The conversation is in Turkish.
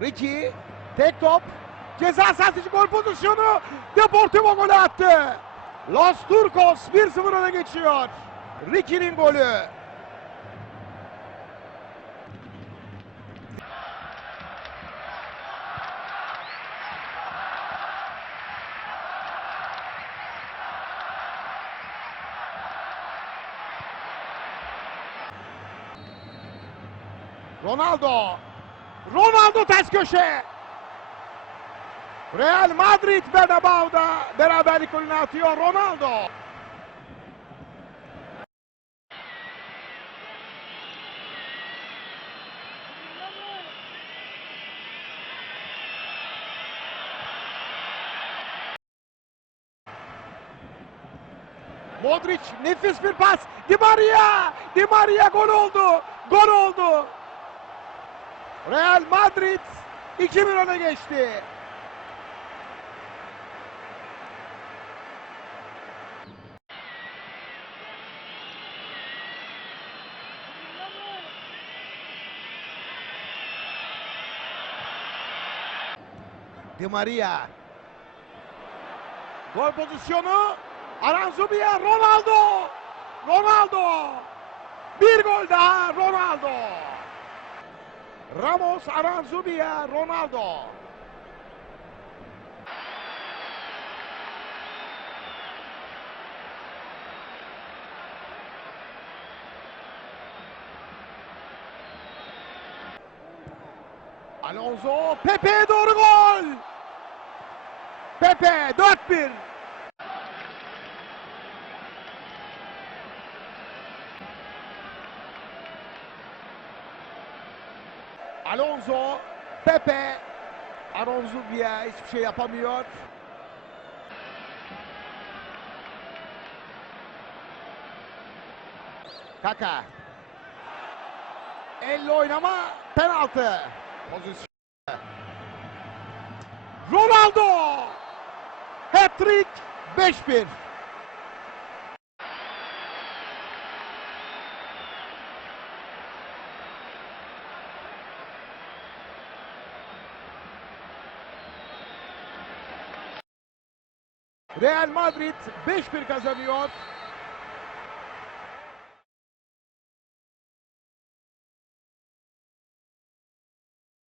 Ricky tek top. Ceza sahası gol pozisyonu. Deportivo golü attı. Los Turcos 1-0 öne geçiyor. Ricky'nin golü. Ronaldo. Ronaldo ters köşe. Real Madrid Bernabeu'da beraberlik golünü atıyor Ronaldo. Modric nefis bir pas. Di Maria. Di Maria gol oldu. Gol oldu. Real Madrid 2-1 öne geçti. Di Maria. Gol pozisyonu. Aranzubia Ronaldo. Ronaldo. Bir gol daha Ronaldo. Ramos Aranzubia Ronaldo. Alonso Pepe'ye doğru gol. Pepe 4-1. Alonso, Pepe, Alonso Via hiçbir şey yapamıyor. Kaka. Elle oynama penaltı. Pozisyon. Ronaldo! Hat-trick 5-1. Real Madrid 5-1 kazanıyor.